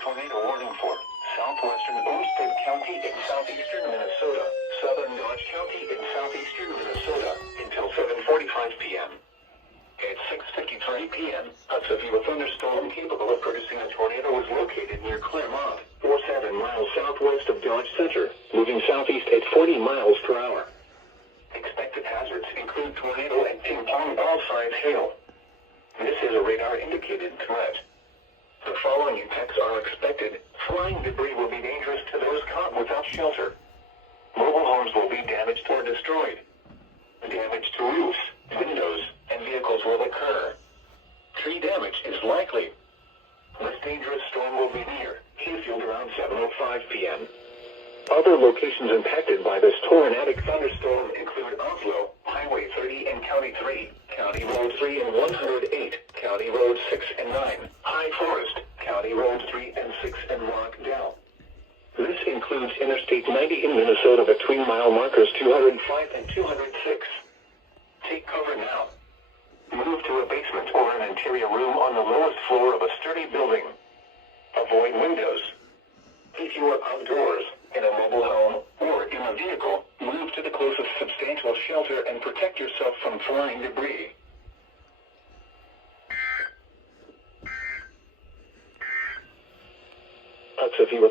tornado warning for southwestern Olmsted County in southeastern Minnesota, southern Dodge County in southeastern Minnesota until 7:45 p.m. At 6:53 p.m., a severe thunderstorm capable of producing a tornado was located near Claremont, 7 miles southwest of Dodge Center, moving southeast at 40 miles per hour. Expected hazards include tornado and ping-pong ball-sized hail. This is a radar-indicated threat. The following impacts are expected. Flying debris will be dangerous to those caught without shelter. Mobile homes will be damaged or destroyed. Damage to roofs, windows, and vehicles will occur. Tree damage is likely. This dangerous storm will be near Hayfield around 7:05 p.m. Other locations impacted by this tornadic thunderstorm include Oslo, Highway 30 and County 3, County Road 3 and 108, County Road 6 and 9, High Forest, County Road 3 and 6 and Rockdale. This includes Interstate 90 in Minnesota between mile markers 205 and 206. Take cover now. Move to a basement or an interior room on the lowest floor of a sturdy building. Avoid windows. If you are outdoors, in a mobile home, or in a vehicle, move to the closest substantial shelter and protect yourself from flying debris. A severe